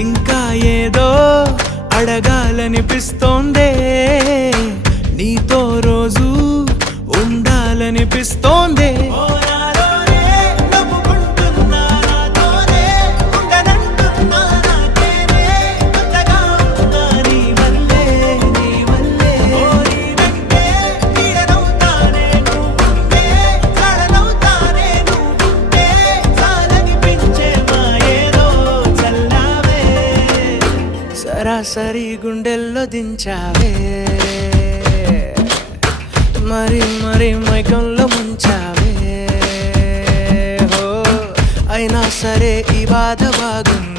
ఇంకా ఏదో అడగాలనిపిస్తోందే, నీతో రోజు ఉండాలనిపిస్తోందే. సరాసరి గుండెల్లో దించావే, మరి మరి మైకంలో ముంచావే. అయినా సరే ఈ బాధ బాగుంది.